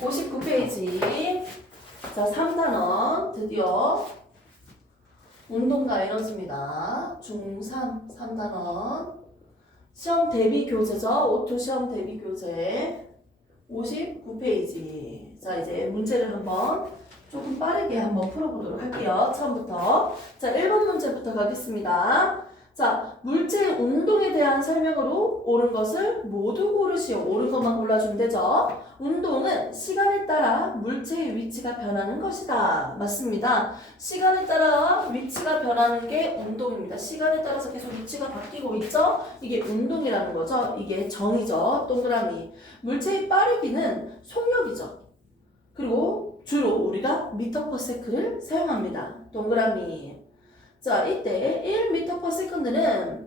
59페이지. 자, 3단원 드디어 운동과 에너지입니다. 중3 3단원 시험 대비 교재죠. 오토 시험 대비 교재 59페이지. 자, 이제 문제를 한번 조금 빠르게 한번 풀어보도록 할게요. 처음부터. 자, 1번 문제부터 가겠습니다. 자, 물체의 운동에 대한 설명으로 옳은 것을 모두 고르시오. 옳은 것만 골라주면 되죠. 운동은 시간에 따라 물체의 위치가 변하는 것이다. 맞습니다. 시간에 따라 위치가 변하는 게 운동입니다. 시간에 따라서 계속 위치가 바뀌고 있죠? 이게 운동이라는 거죠. 이게 정의죠. 동그라미. 물체의 빠르기는 속력이죠. 그리고 주로 우리가 미터 퍼 세크를 사용합니다. 동그라미. 자, 이때 1m/s는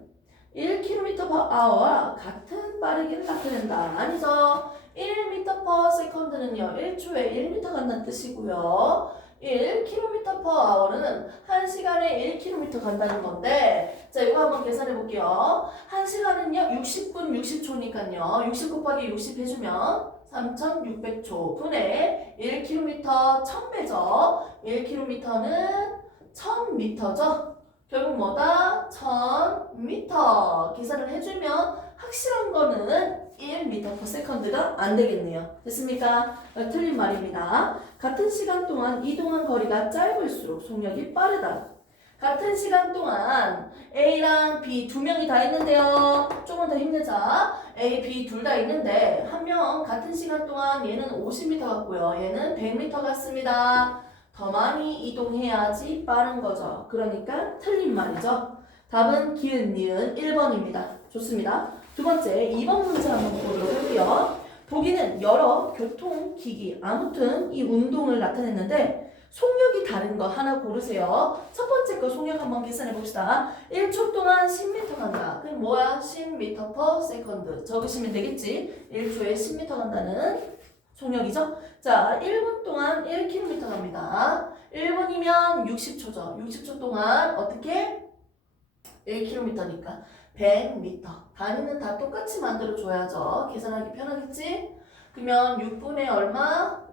1km/h와 같은 빠르기를 나타낸다. 아니죠. 1m/s는요, 1초에 1m 간다는 뜻이고요. 1km/h는 1시간에 1km 간다는 건데, 자, 이거 한번 계산해 볼게요. 1시간은요, 60분 60초니까요. 60 곱하기 60 해주면 3600초 분의 1km 1000배죠. 1km는 1000m죠? 결국 뭐다? 1000m. 계산을 해주면 확실한 거는 1m/s가 안 되겠네요. 됐습니까? 틀린 말입니다. 같은 시간 동안 이동한 거리가 짧을수록 속력이 빠르다. 같은 시간 동안 A랑 B 두 명이 다 있는데요. 조금 더 힘내자. A, B 둘 다 있는데 한 명 같은 시간 동안 얘는 50m 갔고요. 얘는 100m 갔습니다. 더 많이 이동해야지 빠른 거죠. 그러니까 틀린 말이죠. 답은 기은, 니은 1번입니다. 좋습니다. 두 번째 2번 문제 한번 보도록 할게요. 보기는 여러 교통기기, 아무튼 이 운동을 나타냈는데 속력이 다른 거 하나 고르세요. 첫 번째 거 속력 한번 계산해 봅시다. 1초 동안 10m 간다. 그럼 뭐야? 10m/s. 적으시면 되겠지? 1초에 10m 간다는 속력이죠? 자, 1분 동안 1km 갑니다. 1분이면 60초죠. 60초 동안 어떻게? 1km니까 100m. 단위는 다 똑같이 만들어줘야죠. 계산하기 편하겠지? 그러면 6분에 얼마?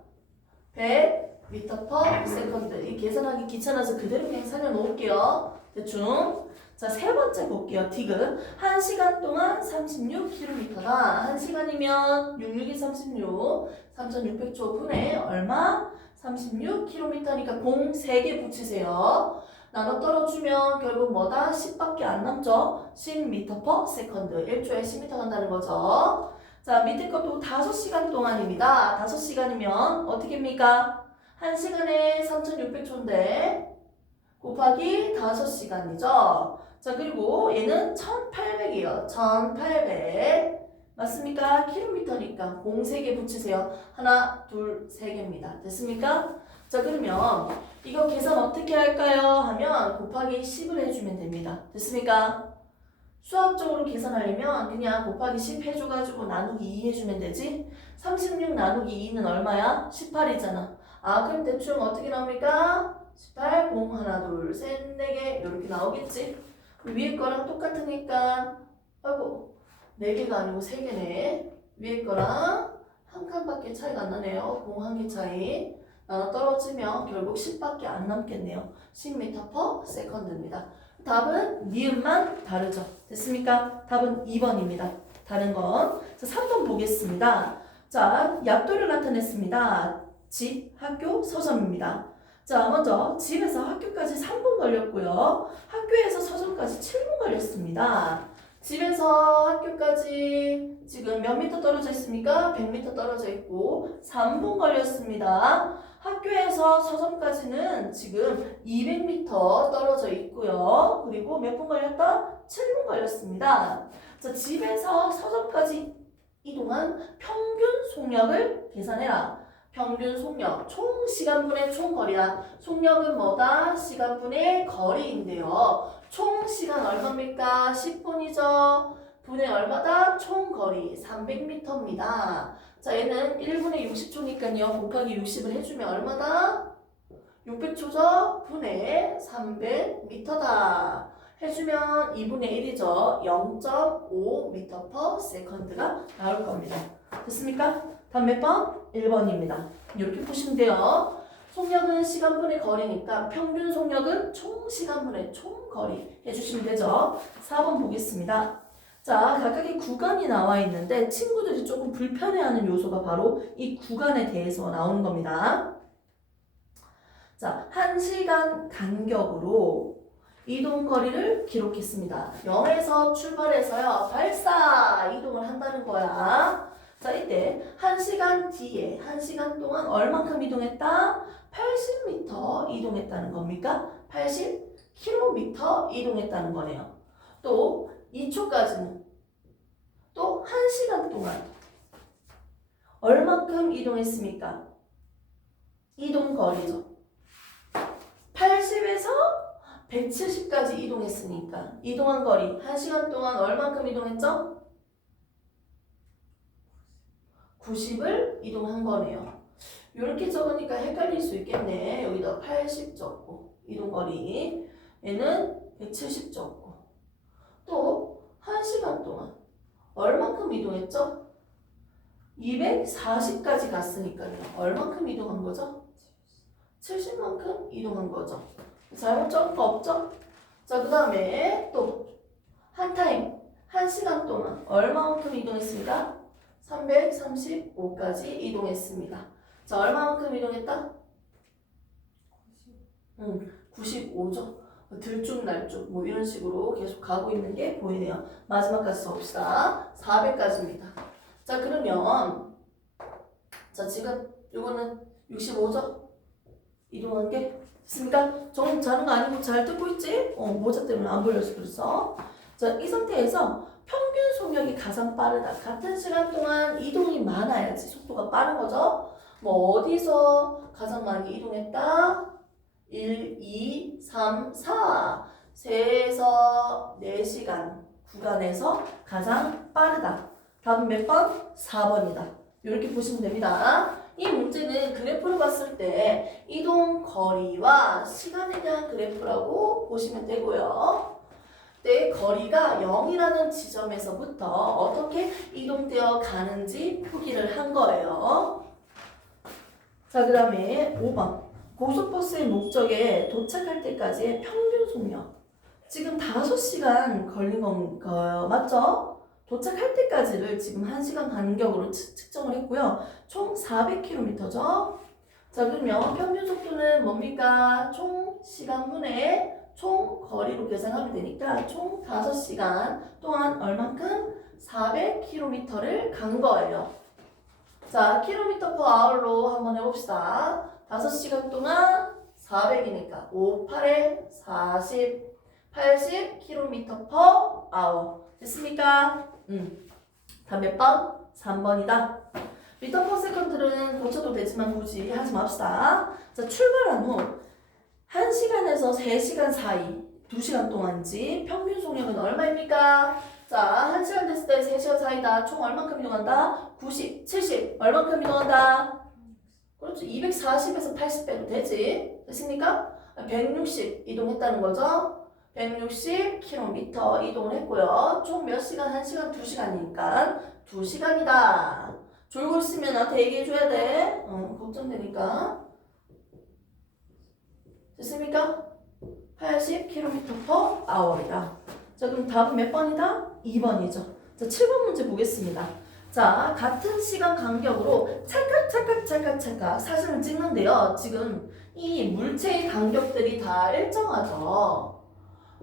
100m/s. 이 계산하기 귀찮아서 그대로 그냥 살려놓을게요. 대충. 자, 세 번째 볼게요. 디귿. 1시간 동안 36km다. 1시간이면 66이 36, 3600초 분에 얼마? 36km니까 공 3개 붙이세요. 나눠 떨어주면 결국 뭐다? 10밖에 안 남죠? 10m/s. 1초에 10m 간다는 거죠. 자, 밑에 것도 5시간 동안입니다. 5시간이면 어떻게 합니까? 1시간에 3600초인데 곱하기 5시간이죠. 자, 그리고 얘는 1800이에요. 1800. 맞습니까? 킬로미터니까 공 3개 붙이세요. 하나, 둘, 3개입니다. 됐습니까? 자, 그러면 이거 계산 어떻게 할까요? 하면 곱하기 10을 해주면 됩니다. 됐습니까? 수학적으로 계산하려면 그냥 곱하기 10 해줘가지고 나누기 2 해주면 되지? 36 나누기 2는 얼마야? 18이잖아. 아, 그럼 대충 어떻게 나옵니까? 18, 0, 하나, 둘, 셋, 4개 이렇게 나오겠지? 위에 거랑 똑같으니까 아이고 4개가 아니고 3개네. 위에 거랑 한 칸밖에 차이가 안 나네요. 공 한 개 차이. 나눠 떨어지면 결국 10밖에 안 남겠네요. 10m/s입니다. 답은 니은만 다르죠. 됐습니까? 답은 2번입니다. 다른 건. 자, 3번 보겠습니다. 자, 약도를 나타냈습니다. 집, 학교, 서점입니다. 자, 먼저 집에서 학교까지 3분 걸렸고요. 학교에서 서점까지 7분 걸렸습니다. 집에서 학교까지 지금 몇 미터 떨어져 있습니까? 100m 떨어져 있고 3분 걸렸습니다. 학교에서 서점까지는 지금 200m 떨어져 있고요. 그리고 몇 분 걸렸다? 7분 걸렸습니다. 자, 집에서 서점까지 이동한 평균 속력을 계산해라. 평균 속력, 총 시간분의 총 거리야. 속력은 뭐다? 시간분의 거리인데요. 총 시간 얼마입니까? 10분이죠. 분의 얼마다? 총 거리 300m입니다. 자, 얘는 1분에 60초니까요. 곱하기 60을 해주면 얼마다? 600초죠? 분의 300m다. 해주면 2분의 1이죠. 0.5m/s가 나올 겁니다. 됐습니까? 다음 몇 번? 1번입니다. 이렇게 보시면 돼요. 속력은 시간분의 거리니까 평균 속력은 총 시간분의 총 거리 해주시면 되죠. 4번 보겠습니다. 자, 각각의 구간이 나와 있는데 친구들이 조금 불편해하는 요소가 바로 이 구간에 대해서 나오는 겁니다. 자, 1시간 간격으로 이동 거리를 기록했습니다. 0에서 출발해서요. 발사 이동을 한다는 거야. 자, 이때 1시간 뒤에 1시간 동안 얼만큼 이동했다? 80m 이동했다는 겁니까? 80km 이동했다는 거네요. 또 2초까지는 또 1시간 동안 얼만큼 이동했습니까? 이동 거리죠. 80에서 170까지 이동했으니까 이동한 거리 1시간 동안 얼만큼 이동했죠? 90을 이동한 거네요. 이렇게 적으니까 헷갈릴 수 있겠네. 여기다 80 적고 이동 거리 얘는 170 적고 또 1시간 동안 얼만큼 이동했죠? 240까지 갔으니까요. 얼만큼 이동한 거죠? 70만큼 이동한 거죠. 잘못 적은 거 없죠? 자, 그 다음에 또 한 타임, 1시간 동안 얼마만큼 이동했습니까? 335까지 이동했습니다. 자, 얼마만큼 이동했다? 95죠. 들쭉날쭉 뭐 이런 식으로 계속 가고 있는 게 보이네요. 마지막까지 써봅시다. 400까지입니다. 자, 그러면 자, 지금 이거는 65죠? 이동한 게 됐습니까? 정리 잘한 거 아니고 잘 듣고 있지? 모자 때문에 안 보여서 그랬어. 자, 이 상태에서 평균 속력이 가장 빠르다. 같은 시간 동안 이동이 많아야지 속도가 빠른 거죠. 뭐 어디서 가장 많이 이동했다? 1, 2, 3, 4. 3에서 4시간 구간에서 가장 빠르다. 답은 몇 번? 4번이다. 이렇게 보시면 됩니다. 이 문제는 그래프로 봤을 때 이동 거리와 시간에 대한 그래프라고 보시면 되고요. 때 거리가 0이라는 지점에서부터 어떻게 이동되어 가는지 표기를 한 거예요. 자, 그 다음에 5번. 고속버스의 목적에 도착할 때까지의 평균 속력. 지금 5시간 걸린 거 맞죠? 도착할 때까지를 지금 1시간 간격으로 측정을 했고요. 총 400km죠. 자, 그러면 평균 속도는 뭡니까? 총 시간분의 총 거리로 계산하면 되니까 총 5시간 동안 얼만큼? 400km를 간 거예요. 자, km/h로 한번 해봅시다. 5시간 동안 400이니까 5, 8에 40, 80km/h. 됐습니까? 다음 몇 번? 3번이다. 미터 퍼 세컨드는 고쳐도 되지만 굳이 하지 맙시다. 자, 출발한 후 1시간에서 3시간 사이 2시간 동안인지 평균 속력은 얼마입니까? 자, 1시간 됐을 때 3시간 사이다. 총 얼만큼 이동한다? 90, 70 얼만큼 이동한다? 그렇죠. 240에서 80 빼도 되지. 됐습니까? 160 이동했다는 거죠. 160km 이동을 했고요. 총 몇 시간? 1시간, 2시간이니까 2시간이다. 졸고 있으면 나한테 얘기해줘야 돼. 걱정되니까. 됐습니까? 80km/h이다. 자, 그럼 답은 몇 번이다? 2번이죠. 자, 7번 문제 보겠습니다. 자, 같은 시간 간격으로 찰칵 사진을 찍는데요. 지금 이 물체의 간격들이 다 일정하죠.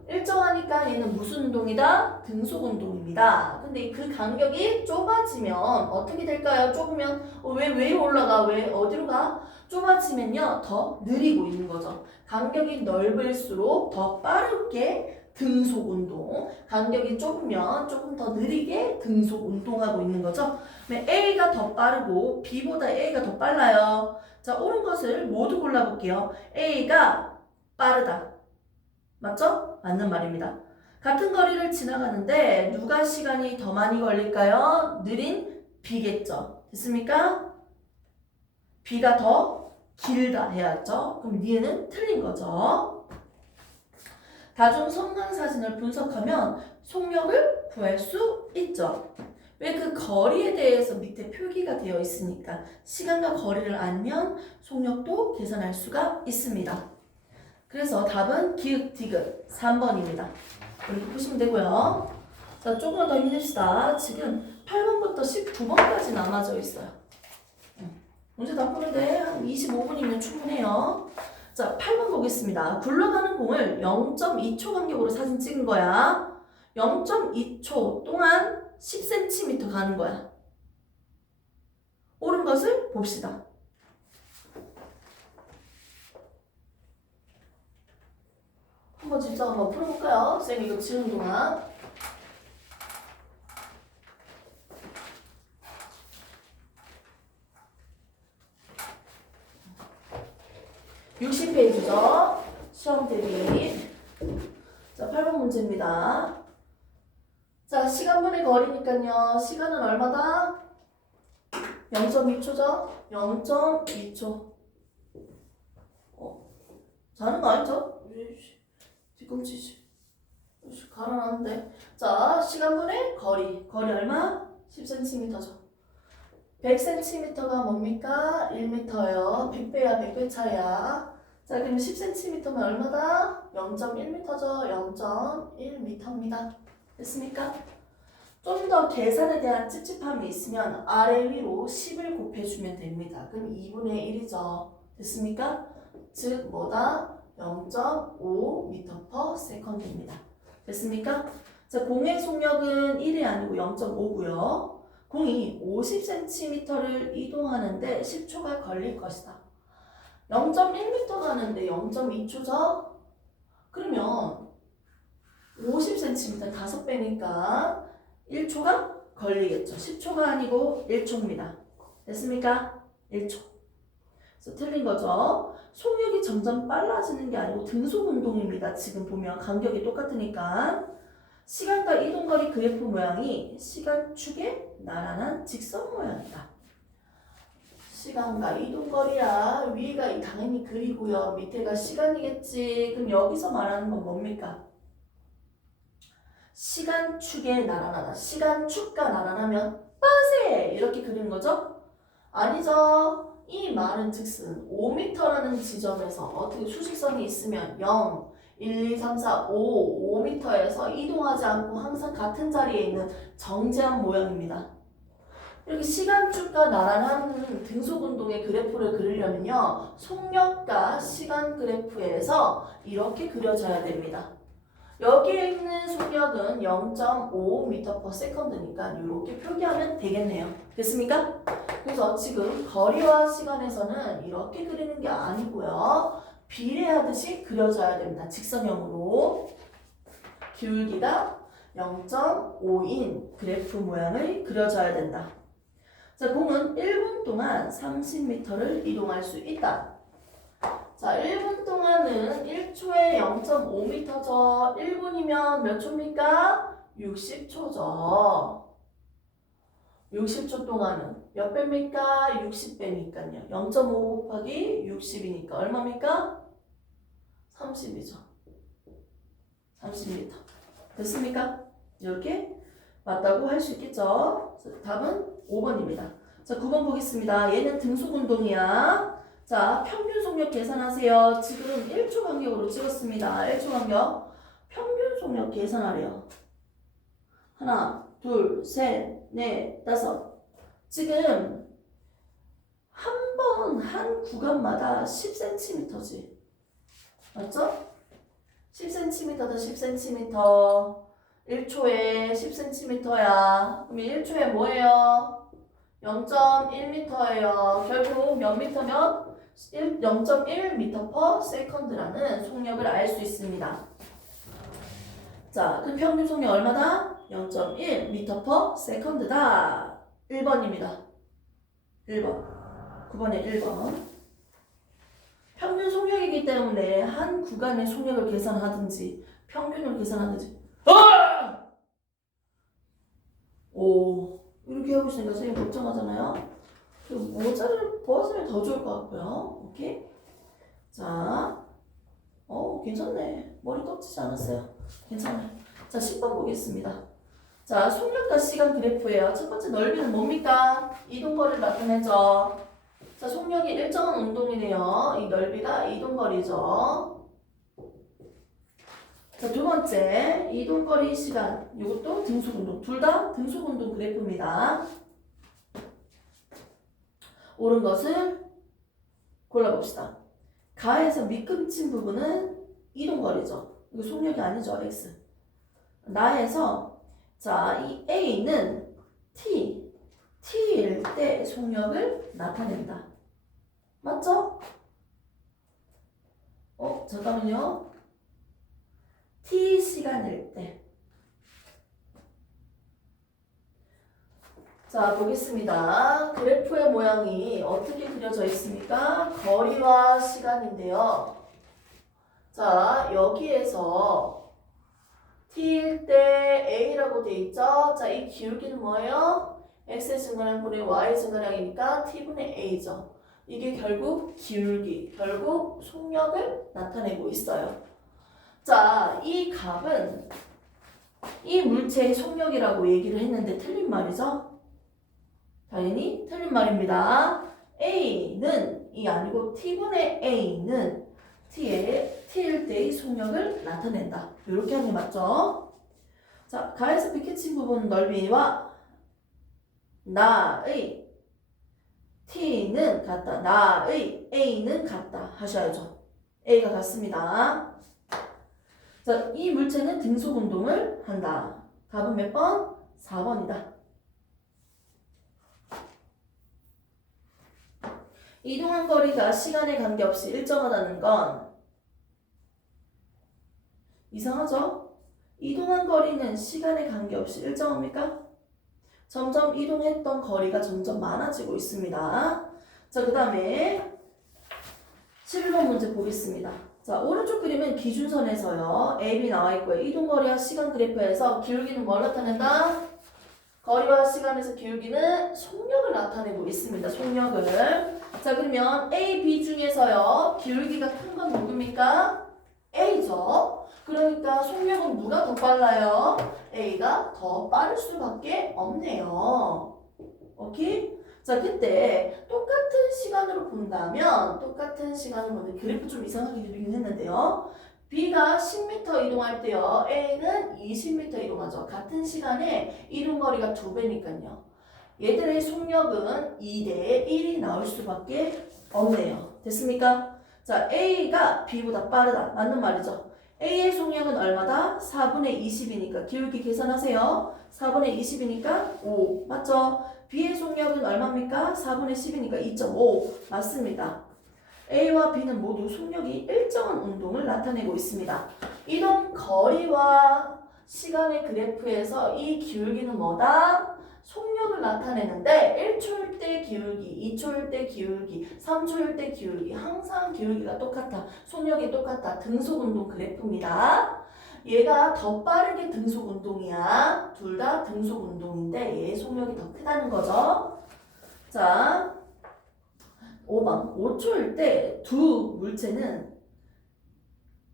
일정하니까 얘는 무슨 운동이다? 등속 운동입니다. 근데 그 간격이 좁아지면 어떻게 될까요? 좁으면 왜 올라가? 왜 어디로 가? 좁아지면요 더 느리고 있는 거죠. 간격이 넓을수록 더 빠르게 등속 운동. 간격이 좁으면 조금 더 느리게 등속 운동하고 있는 거죠. A가 더 빠르고 B보다 A가 더 빨라요. 자, 옳은 것을 모두 골라볼게요. A가 빠르다. 맞죠? 맞는 말입니다. 같은 거리를 지나가는데 누가 시간이 더 많이 걸릴까요? 느린 B겠죠. 됐습니까? B가 더 길다 해야죠. 그럼 니은 틀린 거죠. 다중 성강 사진을 분석하면 속력을 구할 수 있죠. 왜 그 거리에 대해서 밑에 표기가 되어 있으니까 시간과 거리를 알면 속력도 계산할 수가 있습니다. 그래서 답은 기역 디귿 3번입니다. 이렇게 보시면 되고요. 자, 조금만 더 힘냅시다. 지금 8번부터 19번까지 남아져 있어요. 문제 다 푸는데 한 25분이면 충분해요. 자, 8번 보겠습니다. 굴러가는 공을 0.2초 간격으로 사진 찍은 거야. 0.2초 동안 10cm 가는 거야. 옳은 것을 봅시다. 한번 직접 한번 풀어볼까요? 쌤이 이거 지우는 동안. 60페이지죠. 시험 대비. 자, 8번 문제입니다. 자, 시간분의 거리니까요. 시간은 얼마다? 0.2초죠? 0.2초. 자는 거 아니죠? 뒤꿈치지. 가라앉는데. 자, 시간분의 거리. 거리 얼마? 10cm죠. 100cm가 뭡니까? 1m요. 100배야, 100배 차이야. 자, 그럼 10cm면 얼마다? 0.1m죠. 0.1m입니다. 됐습니까? 좀 더 계산에 대한 찝찝함이 있으면 아래 위로 10을 곱해주면 됩니다. 그럼 2분의 1이죠. 됐습니까? 즉 뭐다? 0.5m/s입니다. 됐습니까? 자, 공의 속력은 1이 아니고 0.5고요. 공이 50cm를 이동하는데 10초가 걸릴 것이다. 0.1m 가는데 0.2초죠? 그러면 50cm 5배니까 1초가 걸리겠죠. 10초가 아니고 1초입니다. 됐습니까? 1초. 그래서 틀린 거죠. 속력이 점점 빨라지는 게 아니고 등속 운동입니다. 지금 보면 간격이 똑같으니까. 시간과 이동거리 그래프 모양이 시간축의 나란한 직선 모양이다. 시간과 이동거리야. 위가 당연히 글이고요. 밑에가 시간이겠지. 그럼 여기서 말하는 건 뭡니까? 시간축의 나란하다. 시간축과 나란하면 빠세! 이렇게 그리는 거죠? 아니죠. 이 말은 즉슨 5m라는 지점에서 어떻게 수직선이 있으면 0, 1, 2, 3, 4, 5, 5m에서 이동하지 않고 항상 같은 자리에 있는 정지한 모양입니다. 이렇게 시간축과 나란한 등속운동의 그래프를 그리려면요. 속력과 시간 그래프에서 이렇게 그려져야 됩니다. 여기에 있는 속력은 0.5m/s니까 이렇게 표기하면 되겠네요. 됐습니까? 그래서 지금 거리와 시간에서는 이렇게 그리는 게 아니고요. 비례하듯이 그려져야 됩니다. 직선형으로. 기울기가 0.5인 그래프 모양을 그려줘야 된다. 자, 공은 1분 동안 30m를 이동할 수 있다. 자, 1분 동안은 1초에 0.5m죠. 1분이면 몇 초입니까? 60초죠. 60초 동안은 몇 배입니까? 60배니까요. 0.5 곱하기 60이니까 얼마입니까? 30이죠. 30m. 됐습니까? 이렇게 맞다고 할 수 있겠죠? 답은 5번입니다. 자, 9번 보겠습니다. 얘는 등속 운동이야. 자, 평균 속력 계산하세요. 지금 1초 간격으로 찍었습니다. 1초 간격. 평균 속력 계산하래요. 하나, 둘, 셋, 넷, 다섯. 지금 한 구간마다 10cm지. 맞죠? 10cm다 10cm. 1초에 10cm야. 그럼 1초에 뭐예요? 0.1m예요. 결국 몇 미터면 0.1m/s라는 속력을 알 수 있습니다. 자, 그럼 평균 속력 얼마다? 0.1m/s다. 1번입니다. 1번. 9번에 1번. 평균 속력이기 때문에 한 구간의 속력을 계산하든지 평균을 계산하든지 오, 이렇게 하고 있으니까 선생님 걱정하잖아요. 모자를 벗으면 더 좋을 것 같고요. 오케이? 자, 괜찮네. 머리 꺾이지 않았어요. 괜찮아요. 자, 10번 보겠습니다. 자, 속력과 시간 그래프예요. 첫 번째 넓이는 뭡니까? 이동거리를 나타내죠. 자, 속력이 일정한 운동이네요. 이 넓이가 이동거리죠. 자, 두 번째 이동거리 시간. 이것도 등속운동. 둘 다 등속운동 그래프입니다. 옳은 것을 골라봅시다. 가에서 밑금친 부분은 이동거리죠. 이거 속력이 아니죠. X. 나에서 자, 이 A는 T일 때 속력을 나타낸다. 맞죠? 잠깐만요. T 시간일 때. 자, 보겠습니다. 그래프의 모양이 어떻게 그려져 있습니까? 거리와 시간인데요. 자, 여기에서 T일 때 A라고 돼 있죠? 자, 이 기울기는 뭐예요? X의 증가량분의 Y의 증가량이니까 T분의 A죠. 이게 결국 기울기, 결국 속력을 나타내고 있어요. 자, 이 값은 이 물체의 속력이라고 얘기를 했는데 틀린 말이죠? 당연히 틀린 말입니다. A는 이 아니고 T분의 A는 T일 때의 속력을 나타낸다. 이렇게 하는 게 맞죠? 자, 가에서 비켜친 부분 넓이와 나의 T는 같다. 나의 A는 같다. 하셔야죠. A가 같습니다. 자, 이 물체는 등속 운동을 한다. 답은 몇 번? 4번이다. 이동한 거리가 시간에 관계없이 일정하다는 건 이상하죠? 이동한 거리는 시간에 관계없이 일정합니까? 점점 이동했던 거리가 점점 많아지고 있습니다. 자, 그 다음에 11번 문제 보겠습니다. 자, 오른쪽 그림은 기준선에서요. AB 나와 있고요. 이동거리와 시간 그래프에서 기울기는 뭘 나타낸다? 거리와 시간에서 기울기는 속력을 나타내고 있습니다. 속력을. 자, 그러면 A, B 중에서요. 기울기가 큰 건 누굽니까? A죠. 그러니까 속력은 누가 더 빨라요? A가 더 빠를 수밖에 없네요. 오케이? 자, 그때 똑같은 시간으로 본다면 그래프 좀 이상하게 그리긴 했는데요. B가 10m 이동할 때요. A는 20m 이동하죠. 같은 시간에 이동거리가 2배니까요. 얘들의 속력은 2대 1이 나올 수밖에 없네요. 됐습니까? 자, A가 B보다 빠르다. 맞는 말이죠. A의 속력은 얼마다? 4분의 20이니까 기울기 계산하세요. 4분의 20이니까 5. 맞죠? B의 속력은 얼마입니까? 4분의 10이니까 2.5. 맞습니다. A와 B는 모두 속력이 일정한 운동을 나타내고 있습니다. 이동 거리와 시간의 그래프에서 이 기울기는 뭐다? 속력을 나타내는데 1초일 때 기울기, 2초일 때 기울기, 3초일 때 기울기 항상 기울기가 똑같아. 속력이 똑같다. 등속운동 그래프입니다. 얘가 더 빠르게 등속운동이야. 둘 다 등속운동인데 얘의 속력이 더 크다는 거죠. 자, 5번 5초일 때 두 물체는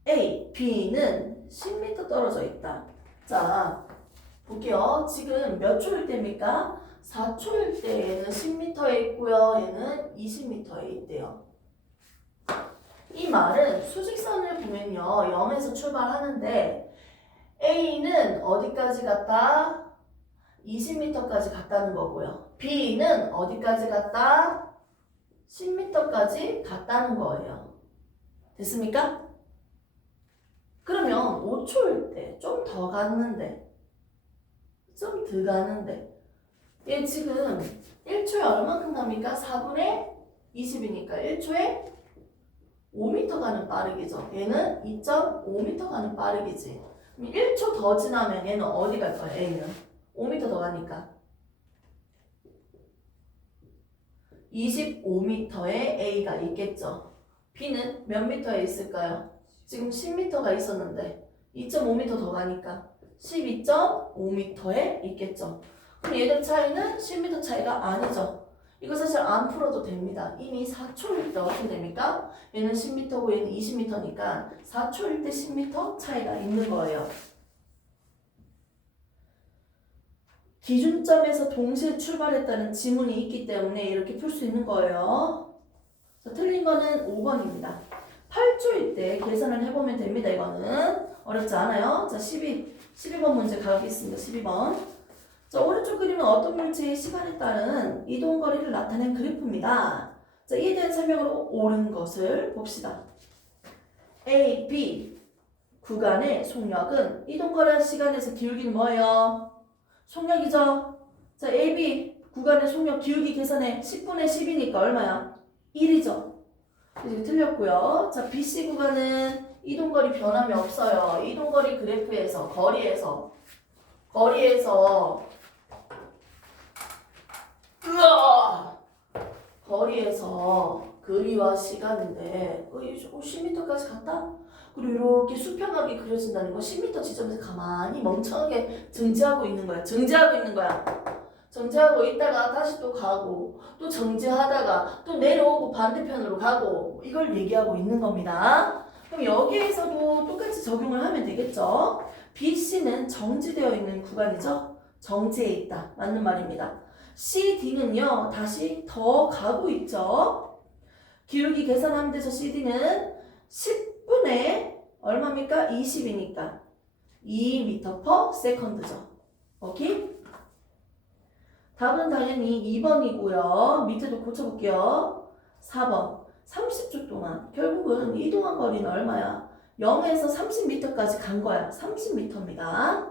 A, B는 10m 떨어져 있다. 자, 볼게요. 지금 몇 초일 때입니까? 4초일 때 얘는 10m에 있고요. 얘는 20m에 있대요. 이 말은 수직선을 보면요. 0에서 출발하는데 A는 어디까지 갔다? 20m까지 갔다는 거고요. B는 어디까지 갔다? 10m까지 갔다는 거예요. 됐습니까? 그러면 5초일 때 좀 더 갔는데 좀 더 가는데 얘 지금 1초에 얼마큼 갑니까? 4분의 20이니까 1초에 5m 가는 빠르기죠. 얘는 2.5m 가는 빠르기지. 그럼 1초 더 지나면 얘는 어디 갈 거야? A는 5m 더 가니까 25m에 A가 있겠죠. B는 몇 m에 있을까요? 지금 10m가 있었는데 2.5m 더 가니까 12.5m에 있겠죠. 그럼 얘들 차이는 10m 차이가 아니죠. 이거 사실 안 풀어도 됩니다. 이미 4초일 때 어떻게 됩니까? 얘는 10m고 얘는 20m니까 4초일 때 10m 차이가 있는 거예요. 기준점에서 동시에 출발했다는 지문이 있기 때문에 이렇게 풀 수 있는 거예요. 자, 틀린 거는 5번입니다. 8조일 때 계산을 해보면 됩니다. 이거는 어렵지 않아요. 자, 12번 문제 가겠습니다. 12번. 자, 오른쪽 그림은 어떤 물체의 시간에 따른 이동거리를 나타낸 그래프입니다. 자, 이에 대한 설명으로 옳은 것을 봅시다. A, B 구간의 속력은 이동거리한 시간에서 기울기는 뭐예요? 속력이죠? 자, A, B 구간의 속력 기울기 계산해 10분의 10이니까 얼마야? 1이죠? 이제 틀렸고요. 자, BC 구간은 이동거리 변함이 없어요. 이동거리 그래프에서 거리에서 거리와 시간인데 10m까지 갔다? 그리고 이렇게 수평하게 그려진다는 거 10m 지점에서 가만히 멍청하게 정지하고 있는 거야. 정지하고 있다가 다시 또 가고 또 정지하다가 또 내려오고 반대편으로 가고 이걸 얘기하고 있는 겁니다. 그럼 여기에서도 똑같이 적용을 하면 되겠죠. BC는 정지되어 있는 구간이죠. 정지해 있다. 맞는 말입니다. CD는요. 다시 더 가고 있죠. 기울기 계산하면 되죠. CD는 10분의 얼마입니까? 20이니까 2m/s죠. 오케이? 답은 당연히 2번이고요. 밑에도 고쳐볼게요. 4번 30초 동안 결국은 이동한 거리는 얼마야? 0에서 30m까지 간 거야. 30m입니다.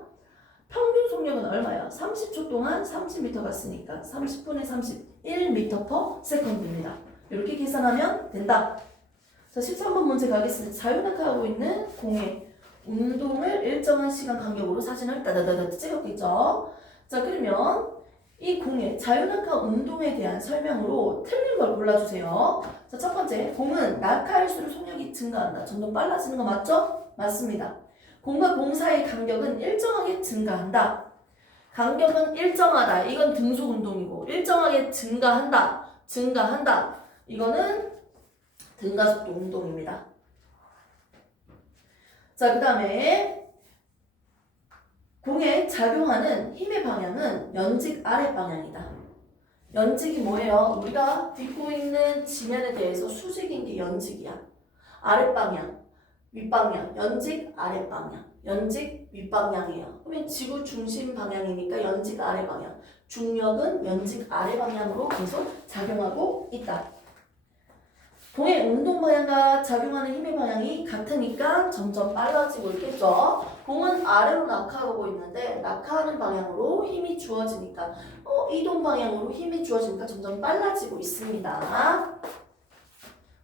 평균 속력은 얼마야? 30초 동안 30m 갔으니까 30분의 31m/s입니다. 이렇게 계산하면 된다. 자, 13번 문제 가겠습니다. 자유낙하하고 있는 공의 운동을 일정한 시간 간격으로 사진을 따다다다 찍었겠죠. 자, 그러면 이 공의 자유낙하 운동에 대한 설명으로 틀린 걸 골라주세요. 자, 첫 번째, 공은 낙하할수록 속력이 증가한다. 점점 빨라지는 거 맞죠? 맞습니다. 공과 공 사이의 간격은 일정하게 증가한다. 간격은 일정하다. 이건 등속 운동이고 일정하게 증가한다. 이거는 등가속도 운동입니다. 자, 그 다음에 공에 작용하는 힘의 방향은 연직 아래 방향이다. 연직이 뭐예요? 우리가 딛고 있는 지면에 대해서 수직인 게 연직이야. 아랫방향, 윗방향, 연직 아랫방향, 연직 윗방향이에요. 그러면 지구 중심 방향이니까 연직 아래 방향. 중력은 연직 아래 방향으로 계속 작용하고 있다. 공의 운동 방향과 작용하는 힘의 방향이 같으니까 점점 빨라지고 있겠죠. 공은 아래로 낙하하고 있는데 낙하하는 방향으로 힘이 주어지니까 이동 방향으로 힘이 주어지니까 점점 빨라지고 있습니다.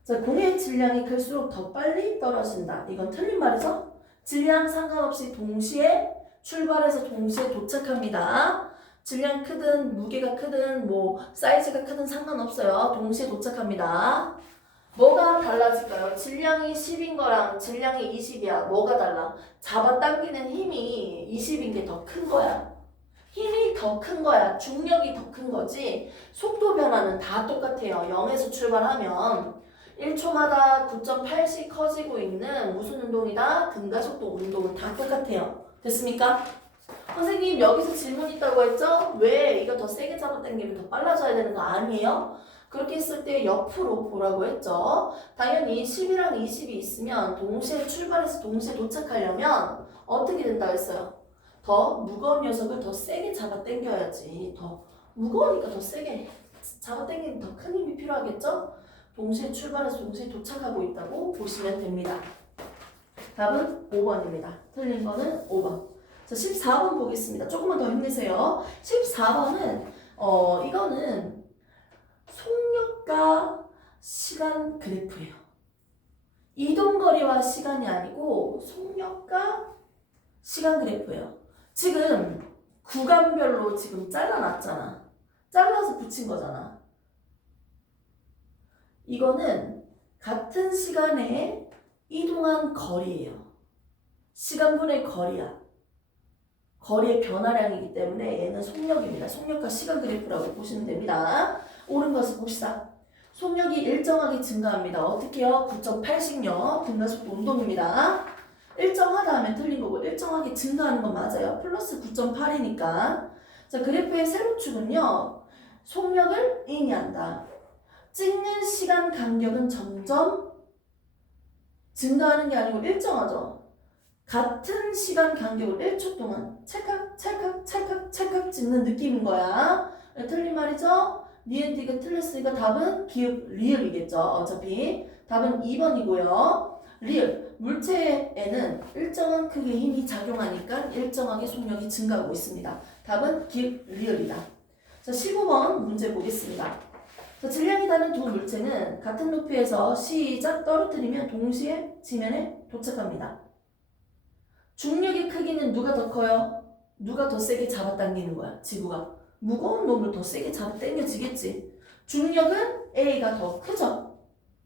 자, 공의 질량이 클수록 더 빨리 떨어진다. 이건 틀린 말이죠. 질량 상관없이 동시에 출발해서 동시에 도착합니다. 질량 크든 무게가 크든 사이즈가 크든 상관없어요. 동시에 도착합니다. 뭐가 달라질까요? 질량이 10인 거랑 질량이 20이야. 뭐가 달라? 잡아당기는 힘이 20인 게 더 큰 거야. 힘이 더 큰 거야. 중력이 더 큰 거지. 속도 변화는 다 똑같아요. 0에서 출발하면 1초마다 9.8씩 커지고 있는 무슨 운동이다? 등가속도 운동은 다 똑같아요. 됐습니까? 선생님 여기서 질문 있다고 했죠? 왜 이거 더 세게 잡아당기면 더 빨라져야 되는 거 아니에요? 그렇게 했을 때 옆으로 보라고 했죠. 당연히 10이랑 20이 있으면 동시에 출발해서 동시에 도착하려면 어떻게 된다고 했어요? 더 무거운 녀석을 더 세게 잡아당겨야지. 더 무거우니까 더 세게 잡아당기는 더 큰 힘이 필요하겠죠? 동시에 출발해서 동시에 도착하고 있다고 보시면 됩니다. 답은 5번입니다. 틀린 거는 5번. 자, 14번 보겠습니다. 조금만 더 힘내세요. 14번은 이거는 속력과 시간 그래프예요. 이동거리와 시간이 아니고 속력과 시간 그래프예요. 지금 구간별로 지금 잘라놨잖아. 잘라서 붙인 거잖아. 이거는 같은 시간에 이동한 거리예요. 시간분의 거리야. 거리의 변화량이기 때문에 얘는 속력입니다. 속력과 시간 그래프라고 보시면 됩니다. 옳은 것을 봅시다. 속력이 일정하게 증가합니다. 어떻게요? 9.8씩요. 등가속도 운동입니다. 일정하다 하면 틀린 거고 일정하게 증가하는 건 맞아요. 플러스 9.8이니까 자, 그래프의 세로축은요. 속력을 의미한다. 찍는 시간 간격은 점점 증가하는 게 아니고 일정하죠. 같은 시간 간격을 1초 동안 찰칵 찰칵 찰칵 찰칵 찍는 느낌인 거야. 틀린 말이죠? 니은디귿 틀렸으니까 답은 기읍 리을이겠죠. 어차피 답은 2번이고요. 리을 물체에는 일정한 크기의 힘이 작용하니까 일정하게 속력이 증가하고 있습니다. 답은 기읍 리을이다. 자, 15번 문제 보겠습니다. 자, 질량이 다른 두 물체는 같은 높이에서 시작 떨어뜨리면 동시에 지면에 도착합니다. 중력의 크기는 누가 더 커요? 누가 더 세게 잡아당기는 거야? 지구가. 무거운 놈을 더 세게 잡아당겨지겠지. 중력은 A가 더 크죠?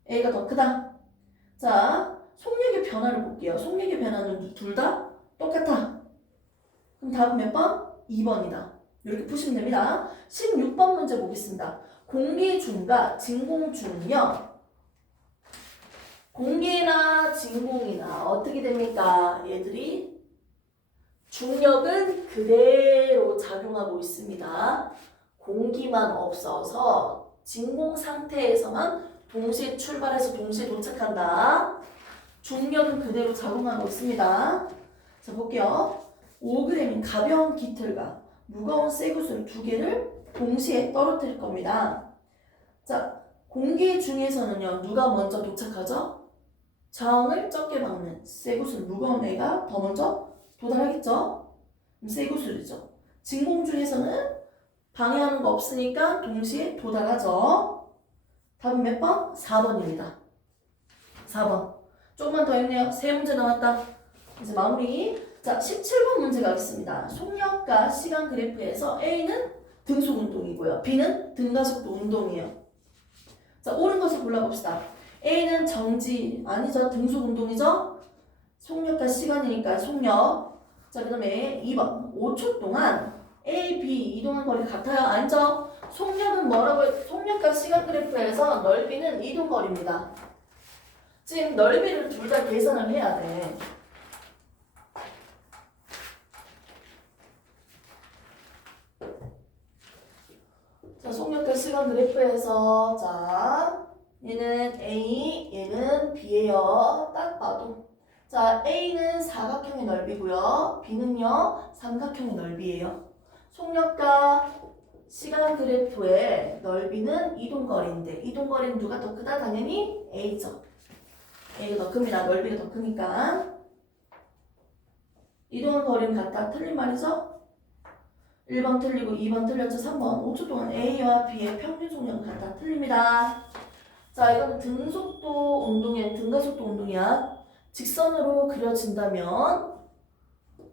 A가 더 크다. 자, 속력의 변화를 볼게요. 속력의 변화는 둘 다 똑같아. 그럼 답은 몇 번? 2번이다. 이렇게 푸시면 됩니다. 16번 문제 보겠습니다. 공기중과 진공중은요. 공기나 진공이나 어떻게 됩니까? 얘들이 중력은 그대로 작용하고 있습니다. 공기만 없어서 진공 상태에서만 동시에 출발해서 동시에 도착한다. 중력은 그대로 작용하고 있습니다. 자, 볼게요. 5g인 가벼운 기틀과 무거운 쇠구슬 두 개를 동시에 떨어뜨릴 겁니다. 자, 공기 중에서는요, 누가 먼저 도착하죠? 저항을 적게 받는 쇠구슬 무거운 애가 더 먼저 도달하겠죠? 쇠구슬이죠. 진공 중에서는 방해하는 거 없으니까 동시에 도달하죠. 답은 몇 번? 4번입니다. 4번. 조금만 더 했네요. 3문제 나왔다. 이제 마무리. 자, 17번 문제 가겠습니다. 속력과 시간 그래프에서 A는 등속 운동이고요. B는 등가속도 운동이에요. 자, 옳은 것을 골라봅시다. A는 정지, 아니죠. 등속 운동이죠. 속력과 시간이니까 속력. 자, 그 다음에 2번. 5초 동안 A, B 이동한 거리 같아요. 아니죠. 속력은 뭐라고 해요? 속력과 시간 그래프에서 넓이는 이동거리입니다. 지금 넓이를 둘 다 계산을 해야 돼. 자, 속력과 시간 그래프에서 자, 얘는 A, 얘는 B예요. 딱 봐도. 자, A는 사각형의 넓이고요. B는요, 삼각형의 넓이에요. 속력과 시간 그래프의 넓이는 이동거리인데 이동거리는 누가 더 크다? 당연히 A죠. A가 더 큽니다. 넓이가 더 크니까. 이동한 거리는 같다. 틀린 말이죠? 1번 틀리고 2번 틀렸죠. 3번 5초 동안 A와 B의 평균 속력은 같다. 틀립니다. 자, 이거는 등속도 운동이 등가속도 운동이야. 직선으로 그려진다면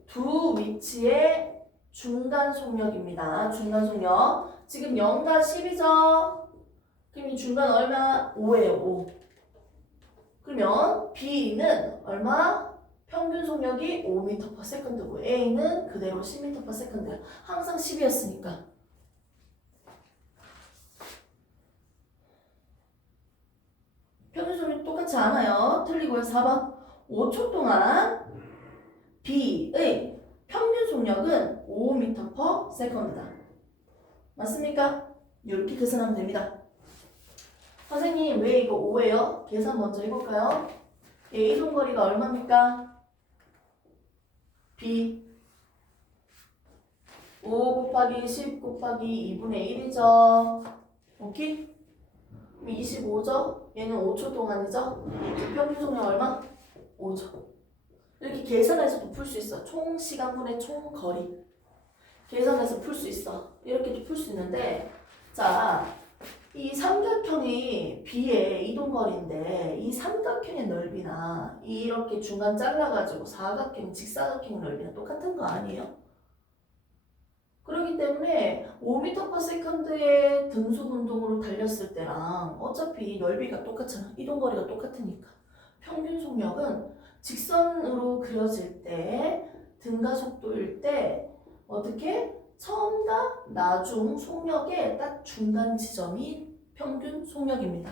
두 위치의 중간 속력입니다. 중간 속력. 지금 0과 10이죠? 그럼 이 중간 얼마? 5예요. 5. 그러면 B는 얼마? 평균 속력이 5m/s고 A는 그대로 10m/s야. 항상 10이었으니까. 평균 속력이 똑같지 않아요. 틀리고요. 4번. 5초 동안 B의 평균 속력은 5m/s다. 맞습니까? 이렇게 계산하면 됩니다. 선생님, 왜 이거 5예요? 계산 먼저 해볼까요? 얘 이동거리가 얼마입니까? B 5 곱하기 10 곱하기 2분의 1이죠. 오케이? 25죠? 얘는 5초 동안이죠? 평균 속력 얼마? 5죠. 이렇게 계산해서도 풀 수 있어. 총 시간분의 총 거리. 계산해서 풀 수 있어. 이렇게도 풀 수 있는데, 자, 이 삼각형이 B의 이동거리인데 이 삼각형의 넓이나 이렇게 중간 잘라가지고 사각형, 직사각형 넓이나 똑같은 거 아니에요? 그렇기 때문에 5m/s의 등속 운동으로 달렸을 때랑 어차피 넓이가 똑같잖아. 이동거리가 똑같으니까. 평균 속력은 직선으로 그려질 때 등가속도일 때 어떻게? 처음과 나중 속력의 딱 중간 지점이 평균 속력입니다.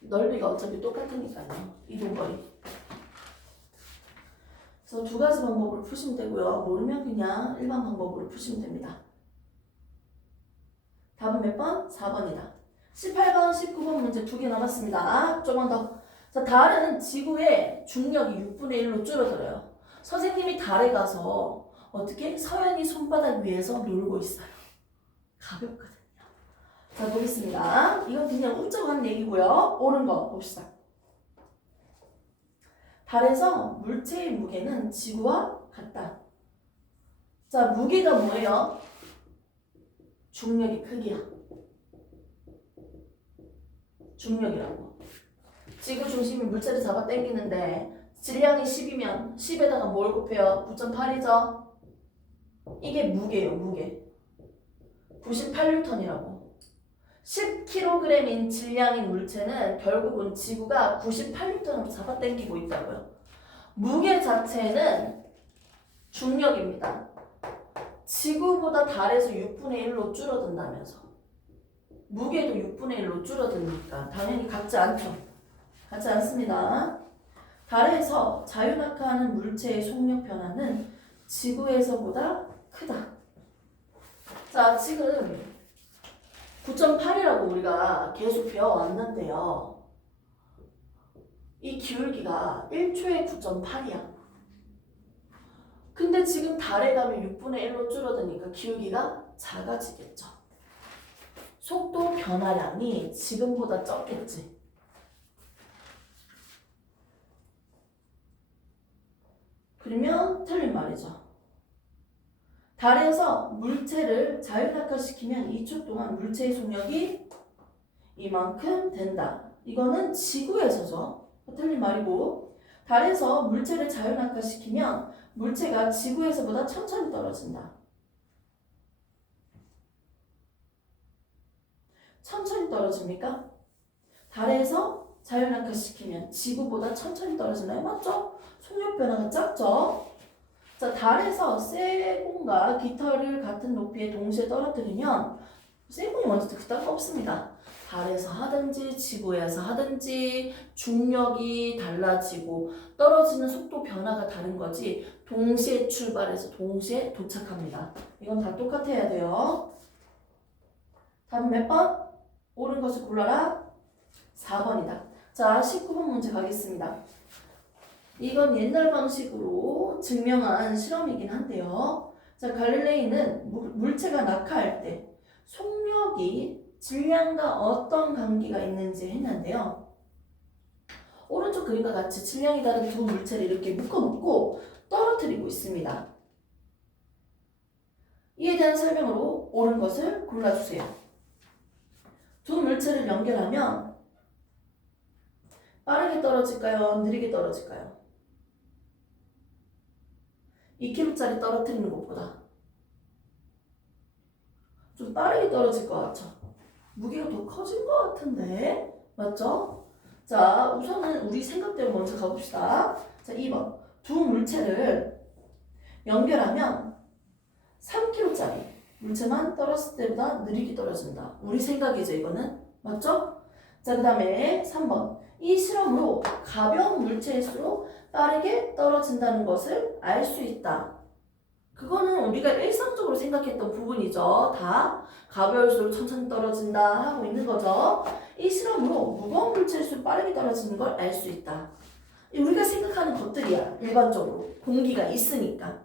넓이가 어차피 똑같으니까요. 이동거리. 그래서 두 가지 방법으로 푸시면 되고요. 모르면 그냥 일반 방법으로 푸시면 됩니다. 답은 몇 번? 4번이다. 18번, 19번 문제 두 개 남았습니다. 조금 더. 자, 달은 지구의 중력이 6분의 1로 줄어들어요. 선생님이 달에 가서 어떻게? 서연이 손바닥 위에서 놀고 있어요. 가볍거든요. 자, 보겠습니다. 이건 그냥 웃적한 얘기고요. 옳은 거 봅시다. 달에서 물체의 무게는 지구와 같다. 자, 무게가 뭐예요? 중력의 크기야. 중력이라고. 지구 중심이 물체를 잡아 당기는데 질량이 10이면 10에다가 뭘 곱해요? 9.8이죠? 이게 무게예요, 무게. 98N이라고. 10kg인 질량인 물체는 결국은 지구가 98N으로 잡아당기고 있다고요. 무게 자체는 중력입니다. 지구보다 달에서 6분의 1로 줄어든다면서. 무게도 6분의 1로 줄어드니까 당연히 같지 않죠. 같지 않습니다. 달에서 자유낙하하는 물체의 속력 변화는 지구에서보다 크다. 자, 지금 9.8이라고 우리가 계속 배워왔는데요. 이 기울기가 1초에 9.8이야. 근데 지금 달에 가면 6분의 1로 줄어드니까 기울기가 작아지겠죠. 속도 변화량이 지금보다 적겠지. 그러면 틀린 말이죠. 달에서 물체를 자유낙하시키면 2초 동안 물체의 속력이 이만큼 된다. 이거는 지구에서죠. 틀린 말이고, 달에서 물체를 자유낙하시키면 물체가 지구에서보다 천천히 떨어진다. 천천히 떨어집니까? 달에서 자유낙하시키면 지구보다 천천히 떨어지나요? 맞죠? 속력 변화가 작죠? 자, 달에서 쇠공과 깃털을 같은 높이에 동시에 떨어뜨리면 쇠공이 먼저 그딴 거 없습니다. 달에서 하든지 지구에서 하든지 중력이 달라지고 떨어지는 속도 변화가 다른 거지 동시에 출발해서 동시에 도착합니다. 이건 다 똑같아야 돼요. 답은 몇 번? 옳은 것을 골라라. 4번이다. 자, 19번 문제 가겠습니다. 이건 옛날 방식으로 증명한 실험이긴 한데요. 자, 갈릴레이는 물체가 낙하할 때 속력이 질량과 어떤 관계가 있는지 했는데요. 오른쪽 그림과 같이 질량이 다른 두 물체를 이렇게 묶어놓고 떨어뜨리고 있습니다. 이에 대한 설명으로 옳은 것을 골라주세요. 두 물체를 연결하면 빠르게 떨어질까요? 느리게 떨어질까요? 2kg짜리 떨어뜨리는 것보다 좀 빠르게 떨어질 것 같죠? 무게가 더 커진 것 같은데? 맞죠? 자, 우선은 우리 생각대로 먼저 가봅시다. 자, 2번. 두 물체를 연결하면 3kg짜리 물체만 떨어졌을 때보다 느리게 떨어진다. 우리 생각이죠, 이거는. 맞죠? 자, 그 다음에 3번. 이 실험으로 가벼운 물체일수록 빠르게 떨어진다는 것을 알 수 있다. 그거는 우리가 일상적으로 생각했던 부분이죠. 다 가벼울수록 천천히 떨어진다 하고 있는 거죠. 이 실험으로 무거운 물체일수록 빠르게 떨어지는 걸 알 수 있다. 우리가 생각하는 것들이야. 일반적으로. 공기가 있으니까.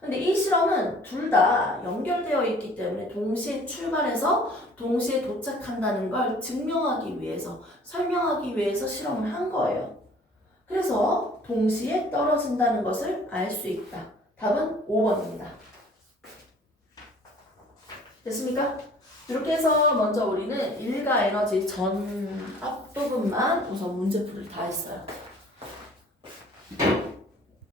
근데 이 실험은 둘 다 연결되어 있기 때문에 동시에 출발해서 동시에 도착한다는 걸 증명하기 위해서, 설명하기 위해서 실험을 한 거예요. 그래서 동시에 떨어진다는 것을 알 수 있다. 답은 5번입니다. 됐습니까? 이렇게 해서 먼저 우리는 일가 에너지 전 앞부분만 우선 문제풀이를 다 했어요.